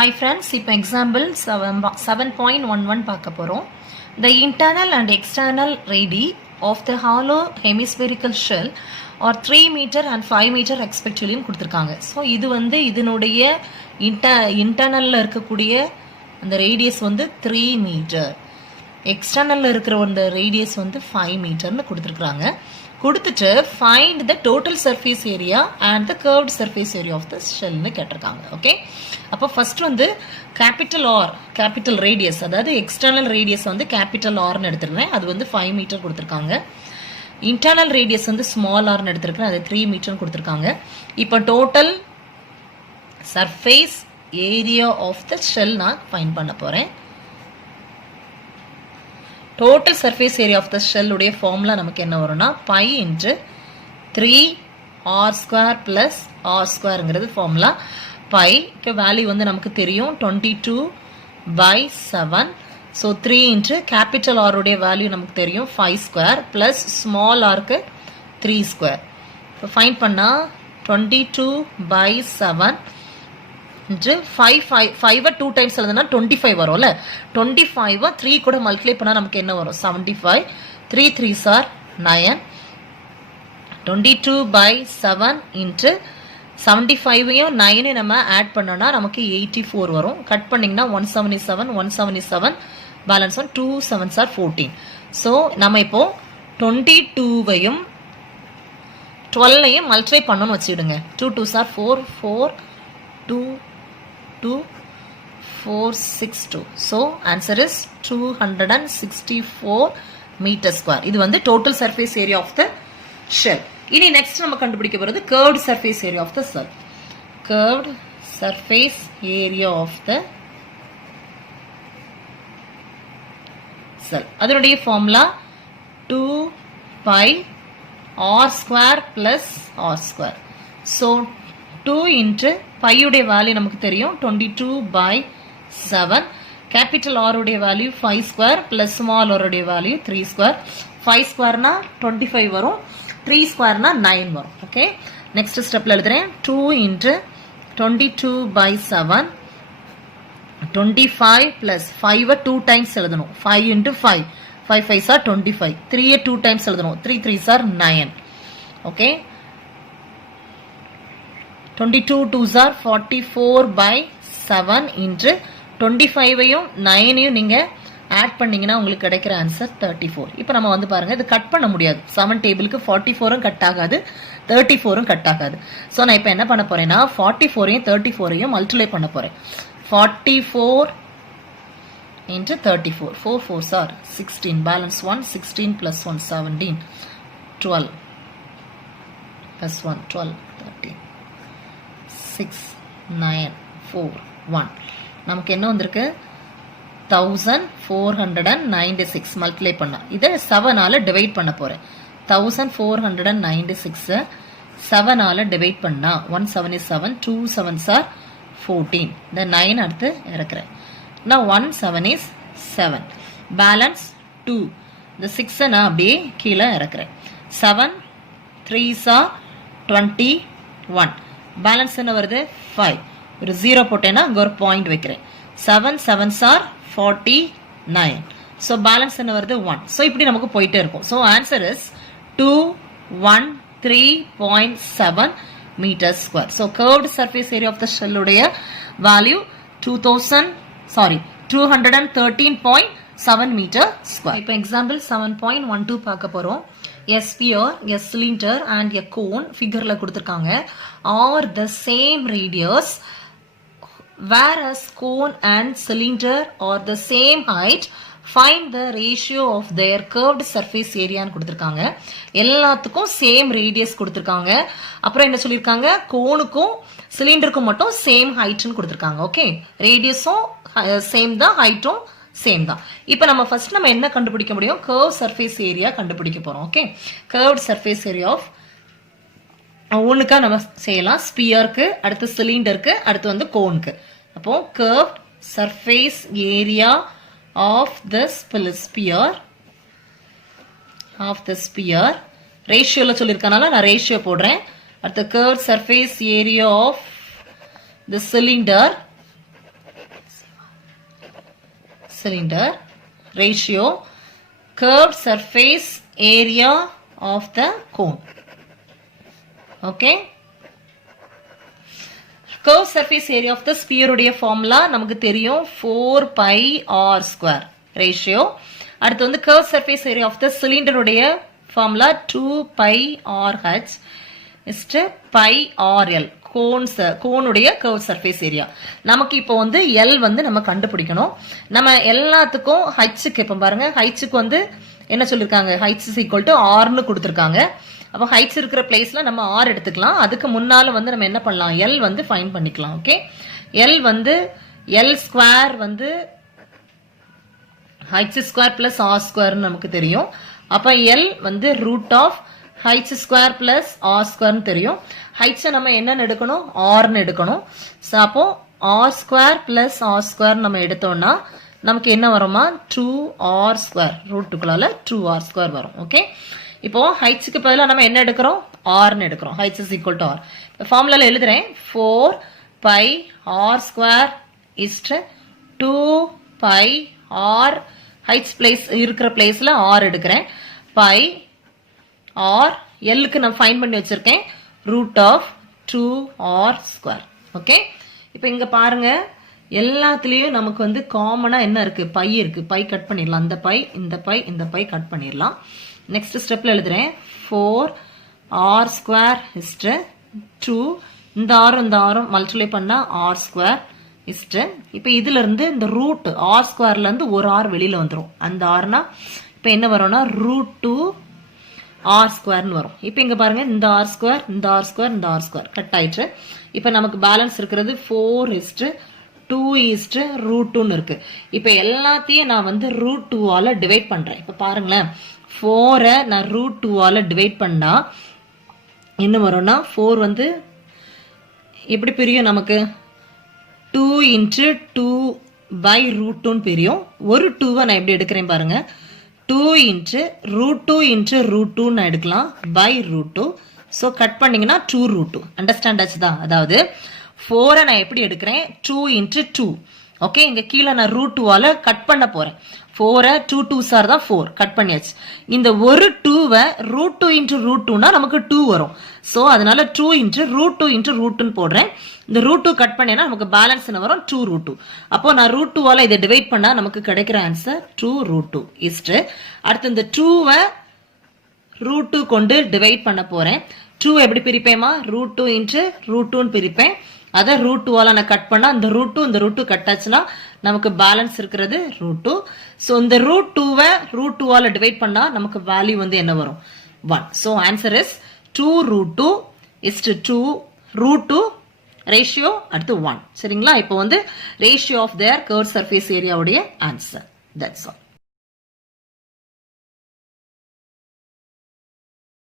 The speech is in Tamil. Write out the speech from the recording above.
Hi friends, இப்போ example 7.11 பார்க்க போறோம். The internal and external radii of the hollow hemispherical shell are 3 meter and 5 meter respectively கொடுத்திருக்காங்க. So இது வந்து இதனுடைய இன்டர்னல்ல இருக்கக்கூடிய அந்த ரேடியஸ் வந்து 3 மீட்டர், எக்ஸ்டர்னல்ல இருக்கிற அந்த ரேடியஸ் வந்து 5 மீட்டர்னு கொடுத்திருக்காங்க. கொடுத்துட்டு find the total surface area and the curved surface area of the shell னு கேட்டிருக்காங்க. ஓகே, அப்போ ஃபர்ஸ்ட் வந்து கேபிட்டல் ஆர், கேபிட்டல் ரேடியஸ், அதாவது எக்ஸ்டர்னல் ரேடியஸ் வந்து கேபிட்டல் ஆர்னு எடுத்துருக்கேன், அது வந்து 5 மீட்டர் கொடுத்துருக்காங்க. இன்டர்னல் ரேடியஸ் வந்து ஸ்மால் ஆர்னு எடுத்துருக்கேன், அது 3 மீட்டர்னு கொடுத்துருக்காங்க. இப்போ total surface area of the shell நான் ஃபைண்ட் பண்ண போகிறேன். Total surface area of the shell உடைய ஃபார்முலா நமக்கு என்ன வரும்னா பை இன்ட்டு 3r² ப்ளஸ் r²ங்கிறது ஃபார்முலா. பைக்கு வேல்யூ வந்து நமக்கு தெரியும் 22/7. ஸோ 3 இன்ட்டு கேபிட்டல் ஆருடைய வேல்யூ நமக்கு தெரியும் 5² ப்ளஸ் ஸ்மால் ஆருக்கு 3². இப்போ ஃபைண்ட் பண்ணால் 22/7 இன்ட்டு 5 2 டைம்ஸ் எழுதுனா 25 வரும்ல. 25 3 கூட மல்டிப்ளை பண்ணால் நமக்கு என்ன வரும் 75. 3 3s are 9. 22/7 இன்ட்டு 75ஐயும் 9 நம்ம ஆட் பண்ணோம்னா நமக்கு 84 வரும். கட் பண்ணிங்கன்னா 177 பேலன்ஸ் 2 7s are 14. ஸோ நம்ம இப்போ 22வையும் 12ஐயும் மல்டிப்ளை பண்ணணும்னு வச்சுடுங்க. 2 2s are 4 4 2 2 4 6 2. So answer is 264 metre square. இது வந்து total surface area of the shell. இனி நெக்ஸ்ட் நம்ம கண்டுபிடிக்க போகிறது curved surface area of the shell. Curved surface area of the shell, அதனுடைய formula 2πr² plus r². So 2 into பையுடைய வேல்யூ நமக்கு தெரியும் 22/7. கேபிட்டல் ஆருடைய வேல்யூ 5² ப்ளஸ் ஸ்மால் ஆருடைய வேல்யூ 3². 5²னா 25 வரும், 3²னா 9 வரும். ஓகே, நெக்ஸ்ட் ஸ்டெப்ல எழுதுறேன். 2 இன்ட்டு 22/7 25 ப்ளஸ் 5 2 டைம்ஸ் எழுதணும். 5 இன்ட்டு 5 5 5s are 25. 3 2 டைம்ஸ் எழுதணும். 3 3s are 9. Okay, 22 2s are 44/7 into 25ஐயும் 9ஐயும் நீங்கள் ஆட் பண்ணிங்கன்னா உங்களுக்கு கிடைக்கிற ஆன்சர் 34. இப்போ நம்ம வந்து பாருங்கள், இது கட் பண்ண முடியாது. 7 டேபிளுக்கு 44ம் கட் ஆகாது, 34ம் கட் ஆகாது. ஸோ நான் இப்போ என்ன பண்ண போகிறேன்னா 44ஐயும் 34ஐயும் மல்டிப்ளை பண்ண போகிறேன். 44 into 34 4 4s are 16 balance 1 16 plus 1 17 12 plus 1 12 13 6 9 4 1. நமக்கு என்ன வந்திருக்கு 1496 மல்டிப்ளை பண்ண. இதை 7ஆல் டிவைட் பண்ண போகிறேன். 1496 7ஆல் டிவைட் பண்ணா 1 7 is 7 2 7s are 14. இந்த 9 அடுத்து இறக்குறேன். நான் 1 7 is 7 பேலன்ஸ் 2. இந்த 6 நான் அப்படியே கீழே இறக்குறேன். 7 3s are 21 பேலன்ஸ் என்ன வருது 5. ஒரு 0 போட்டேன்னா அங்கே ஒரு பாயிண்ட் வைக்கிறேன். 7 7s are 49. ஸோ பேலன்ஸ் என்ன வருது 1. ஸோ இப்படி நமக்கு போயிட்டே இருக்கும். So answer is 213.7 metre square. So curved surface area of the ஷெல்லுடைய வேல்யூ 213.7 மீட்டர் ஸ்கொயர். இப்போ எக்ஸாம்பிள் 7.12 பார்க்க போகிறோம். A sphere, a cylinder and a cone figureல கொடுத்திருக்காங்க are the same radius, whereas cone and cylinder are the same height. Find the ratio of their curved surface area ன்னு கொடுத்திருக்காங்க. எல்லாத்துக்கும் சேம் ரேடியஸ் கொடுத்திருக்காங்க. அப்புறம் என்ன சொல்லியிருக்காங்க, கோனுக்கும் சிலிண்டருக்கும் மட்டும் சேம் ஹைட்னு கொடுத்திருக்காங்க. ஓகே, ரேடியஸும் சேம் தான், ஹைட்டும் சேம் தான். இப்போ நம்ம ஃபர்ஸ்ட் நம்ம என்ன கண்டுபிடிக்க முடியும், கர்வ் சர்ஃபேஸ் ஏரியா கண்டுபிடிக்க போறோம். Okay, curved surface area of ஒன்றுக்கா நம்ம செய்யலாம். ஸ்பியருக்கு, அடுத்து சிலிண்டருக்கு, அடுத்து வந்து கோனுக்கு. அப்போ curved surface area of the sphere ரேஷியோல சொல்லியிருக்கனால நான் ரேஷியோ போடுறேன். அடுத்து curved surface area of the cylinder cylinder ratio curved surface area of the cone. Okay, curved surface area of the sphere உடைய formula நமக்கு தெரியும் 4 pi r square ratio. அடுத்து வந்து curved surface area of the cylinder உடைய formula 2 pi r h is to pi r l கோனுடைய curved surface area. நமக்கு இப்போ வந்து L வந்து நம்ம கண்டுபிடிக்கணும். நம்ம எல்லாத்துக்கும் ஹைட்ஸுக்கு இப்போ பாருங்க ஹைட்ஸுக்கு வந்து என்ன சொல்லியிருக்காங்க, ஹைட்ஸ் இஸ் ஈக்குவல் டு ஆர்னு கொடுத்துருக்காங்க. அப்போ ஹைட்ஸ் இருக்கிற பிளேஸ்ல நம்ம ஆர் எடுத்துக்கலாம். அதுக்கு முன்னால வந்து நம்ம என்ன பண்ணலாம், எல் வந்து ஃபைண்ட் பண்ணிக்கலாம். ஓகே, எல் வந்து எல் ஸ்கொயர் வந்து ஹைட்ஸ் ஸ்கொயர் பிளஸ் ஆர் ஸ்கொயர்னு நமக்கு தெரியும். அப்போ எல் வந்து root of heights square plus R ஸ்கொயர்னு தெரியும். ஹைட்ஸை நம்ம என்னன்னு எடுக்கணும், ஆர்னு எடுக்கணும். ஸோ அப்போ r square plus r square நம்ம எடுத்தோம்னா நமக்கு என்ன வருமா, 2r ஸ்கொயர், ரூட்டுக்குள்ளால 2r ஸ்கொயர் வரும். ஓகே, இப்போ ஹைட்ஸுக்கு பதிலாக நம்ம என்ன எடுக்கிறோம், ஆர்னு எடுக்கிறோம். Heights is equal to r. ஃபார்முலால எழுதுறேன், 4 pi r square is 2 pi r, heights place இருக்கிற பிளேஸ்ல ஆர் எடுக்கிறேன், pi r, எல்லுக்கு நான் ஃபைண்ட் பண்ணி வச்சிருக்கேன் root of 2r square. Okay, இப்போ இங்க பாருங்க எல்லாத்துலயும் நமக்கு வந்து காமனா என்ன இருக்கு, பை இருக்கு. பை கட் பண்ணிடலாம். அந்த பை, இந்த பை, இந்த பை கட் பண்ணிடலாம். நெக்ஸ்ட் ஸ்டெப்ல எழுதுறேன், 4r ஸ்கொயர் இஸ் 2, இந்த ஆரும் மல்டிப்ளை பண்ணா r ஸ்கொயர் இஸ். இப்போ இதுல இருந்து இந்த ரூட் r ஸ்கொயர்ல இருந்து ஒரு r வெளியில வந்துரும். அந்த rனா இப்போ என்ன வரும்னா ரூட் 2 r ஸ்கொயர்னு வரும். இப்போ இங்க பாருங்க, இந்த r ஸ்கொயர், இந்த r ஸ்கொயர், இந்த r ஸ்கொயர் கட் ஆயிடுச்சு. இப்போ நமக்கு பேலன்ஸ் இருக்கிறது 4 இஸ் 2 is root 2 இருக்கு. இப்ப எல்லாத்தையும் நான் வந்து root 2 ஆல டிவைட் பண்றேன். இப்ப பாருங்களேன், 4 நான் root 2 ஆல டிவைட் பண்ணா என்ன வரும்னா 4 வந்து எப்படி பிரியும், நமக்கு 2 into 2 by root 2 பிரியும். ஒரு 2 நான் எப்படி எடுக்கிறேன் பாருங்க, 2 into root 2 into root 2 நான் எடுக்கலாம் by root 2. ஸோ கட் பண்ணீங்கன்னா 2 root 2. அண்டர்ஸ்டாண்ட் ஆச்சுதான். அதாவது 4 நான் எப்படி எடுக்கிறேன், 2 into 2. ஓகே, இங்க கீழே நான் ரூட் 2 ஆல கட் பண்ண போறேன். 4 2 2s are தான் 4 கட் பண்ணியாச்சு. இந்த ஒரு 2வை ரூட் 2 into root 2னா நமக்கு 2 வரும். ஸோ அதனால 2 into root 2 into root 2 போடுறேன். இந்த ரூட் 2 கட் பண்ணேன்னா நமக்கு பேலன்ஸ் என்ன வரும், 2 root 2. அப்போ நான் ரூட் 2 ஆல இதை டிவைட் பண்ணா நமக்கு கிடைக்கிற ஆன்சர் 2 root 2 இஸ்ட். அடுத்து இந்த 2வை ரூட் 2 கொண்டு டிவைட் பண்ண போறேன். 2 எப்படி பிரிப்பேமா, ரூட் 2 into root 2 பிரிப்பேன். அதை ரூட் 2 ஆல நான் கட் பண்ணா இந்த ரூட் 2 இந்த ரூட் 2 கட் ஆச்சுன்னா நமக்கு பேலன்ஸ் இருக்கிறது ரூட் 2. ஸோ இந்த ரூட் 2வை ரூட் 2 ஆல டிவைட் பண்ணா நமக்கு வேல்யூ வந்து என்ன வரும், 1. So answer is 2 root 2 is to 2 root 2 ratio அடுத்து 1. சரிங்களா, இப்போ வந்து ratio of their curve surface ஏரியாவுடைய ஆன்சர். That's all.